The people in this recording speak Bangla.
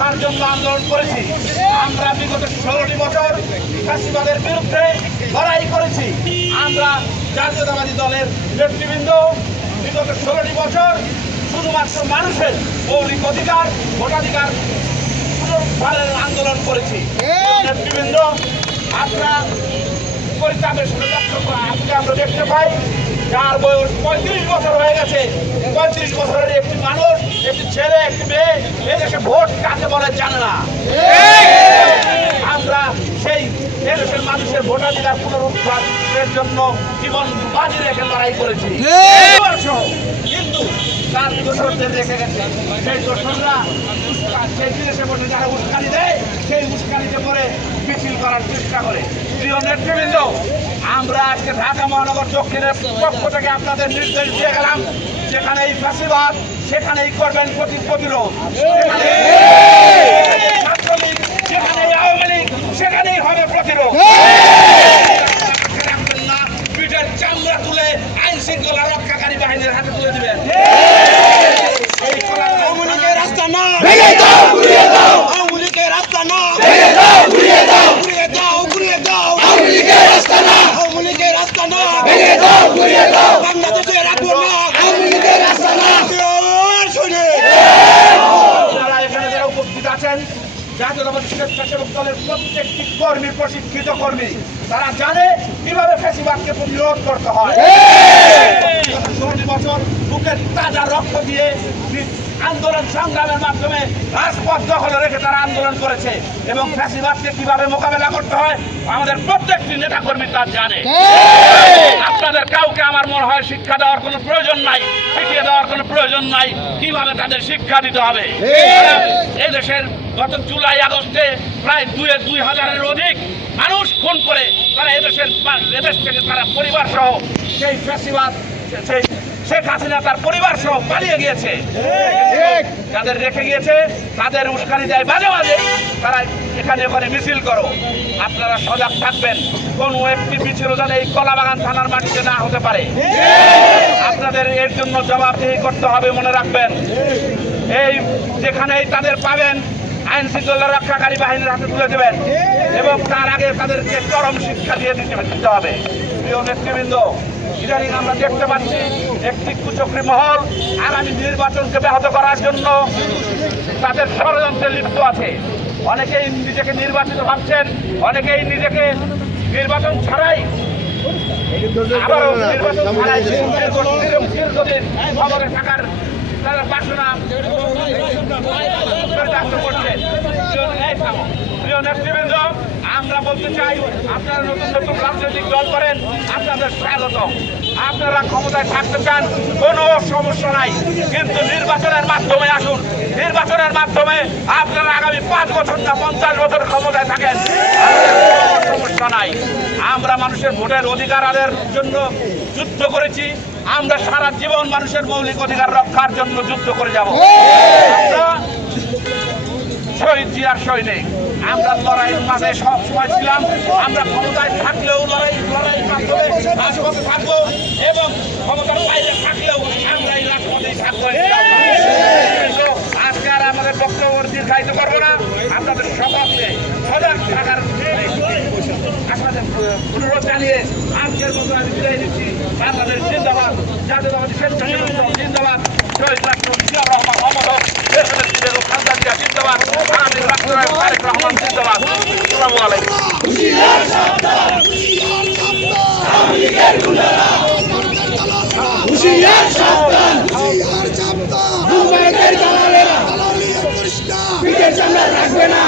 তার জন্য আন্দোলন করেছি। আমরা বিগত 16টি বছর ফ্যাসিবাদের বিরুদ্ধে লড়াই করেছি। আমরা জাতীয়তাবাদী দলের নেতৃবৃন্দ বিগত 16টি বছর শুধুমাত্র মানুষের মৌলিক অধিকার ভোটাধিকার পুনরুদ্ধারের আন্দোলন করেছি। নেতৃবৃন্দ আমরা পরিতাপের সাথে লক্ষ্য করা আজকে আমরা দেখতে পাই যার বয়স 35 বছর হয়ে গেছে, 35 বছরের একটি মানুষ, একটি ছেলে, একটি মেয়ে এদেশে ভোট কাকে বলে জানে না। আমরা সেই এদেশের মানুষের ভোটাধিকার পুনরুদ্ধারের জন্য জীবন বাজি রেখে লড়াই করেছি। কিন্তু তার দোষরদের রেখে গেছে, সেই দোষররা সেই বিদেশে বসে যারা উস্কানি দেয় সেই উস্কানিতে পরে মিছিল করার চেষ্টা করে। প্রিয় নেতৃবৃন্দ, আমরা আজকে ঢাকা মহানগর দক্ষিণের পক্ষ থেকে আপনাদের নির্দেশ দিয়ে গেলাম, যেখানে এই ফাঁসিবাদ সেখানেই করবেন প্রতিরোধ, যেখানে আওয়ামী লীগ সেখানেই হবে প্রতিরোধ। না পিঠের চামড়া তুলে আইন শৃঙ্খলা রক্ষাকারী বাহিনীর হাতে তুলে দিবেন। রাস্তা না ভেঙে দাও, ঘুরিয়ে দাও, আওয়ামী লীগের রাস্তা না ভেঙে দাও, ঘুরিয়ে দাও, ঘুরিয়ে দাও, ঘুরিয়ে দাও, আওয়ামী লীগের রাস্তা না, আওয়ামী লীগের রাস্তা না ভেঙে দাও, ঘুরিয়ে দাও, বাংলাদেশে রাখবো না আওয়ামী লীগের রাস্তা না। শুনে যারা এখানে যারা উপস্থিত আছেন, জাতীয়তাবাদী স্বেচ্ছাসেবক দলের প্রত্যেকটি কর্মী প্রশিক্ষিত কর্মী, তারা জানে কিভাবে ফ্যাসিবাদকে প্রতিরোধ করতে হয়। 16 বছর বুকের তাজা রক্ত দিয়ে আন্দোলন সংগ্রামের মাধ্যমে রাজপথ দখলে রেখে তারা আন্দোলন করেছে এবং ফ্যাসিবাদকে কিভাবে মোকাবেলা করতে হয় আমাদের প্রত্যেকটি নেতা কর্মী তা জানে। আপনাদের কাউকে আমার মনে হয় শিক্ষা দেওয়ার কোনো প্রয়োজন নাই, শিখিয়ে দেওয়ার কোনো প্রয়োজন নাই কিভাবে তাদের শিক্ষা দিতে হবে। এদেশের গত জুলাই আগস্টে প্রায় 2000-এর অধিক মানুষ খুন করে তারা এদেশ থেকে তারা পরিবার সহ সেই ফ্যাসিবাদ সেই শেখ হাসিনা তার পরিবার সহ পালিয়ে গিয়েছে। যাদের রেখে গিয়েছে তাদের উস্কানি দেয় মাঝে মাঝে, তারা এখানে ওখানে মিছিল করো। আপনারা সজাগ থাকবেন, কোন একটি মিছিল যেন এই কলাবাগান থানার মাটিতে না হতে পারে। আপনাদের এর জন্য জবাবদিহি করতে হবে, মনে রাখবেন। এই যেখানেই তাদের পাবেন আইন শৃঙ্খলা রক্ষাকারী বাহিনীর হাতে তুলে দেবেন এবং তার আগে তাদেরকে চরম শিক্ষা দিয়ে দিতে হবে। প্রিয় নেতৃবৃন্দ, ইদানিং আমরা দেখতে পাচ্ছি একটি কুচক্রী মহল আগামী নির্বাচনকে ব্যাহত করার জন্য তাদের ষড়যন্ত্রে লিপ্ত আছে। অনেকেই নিজেকে নির্বাচিত ভাবছেন, অনেকেই নিজেকে নির্বাচন ছাড়াই আবারও নির্বাচন ছাড়াই দীর্ঘদিন খবরে থাকার তারা বাসনা করছে। প্রিয় নেতৃবৃন্দ, আমরা বলতে চাই আপনারা নতুন নতুন রাজনৈতিক দল করেন, আপনাদের স্বাগত। আপনারা ক্ষমতায় থাকতে চান, কোনো সমস্যা নাই, কিন্তু নির্বাচনের মাধ্যমে আসুন। নির্বাচনের মাধ্যমে আপনারা আগামী 5 বছর না 50 বছর ক্ষমতায় থাকেন, সমস্যা নাই। আমরা মানুষের ভোটের অধিকার আদায়ের জন্য যুদ্ধ করেছি, আমরা সারা জীবন মানুষের মৌলিক অধিকার রক্ষার জন্য যুদ্ধ করে যাব। আমরা শহীদ জিয়ার সৈনিক, আমরা লড়াইয়ের মাঝে সব সময় ছিলাম। আমরা ক্ষমতায় থাকলেও লড়াইয়ের মাধ্যমে রাজপথে থাকবো এবং ক্ষমতার বাইরে থাকলেও আমরা এই রাজপথেই থাকবো। আজকে আর আমাদের বক্তব্য দীর্ঘায়িত করবো না, আপনাদের সকলকে সজাগ থাকার আপনাদের অনুরোধ জানিয়ে আজকের মতো আমি বিদায় দিচ্ছি। বাংলাদেশ জিন্দাবাদ, জাতীয়তাবাদী স্বেচ্ছাসেবক দল জিন্দাবাদ, শহীদ রাষ্ট্র জিয়াউর রহমান অমর, খালেদা জিয়া জিন্দাবাদ, আমাদের রাষ্ট্রনায়ক তারেক রহমান জিন্দাবাদ। আসসালামু আলাইকুম। রাখবে না।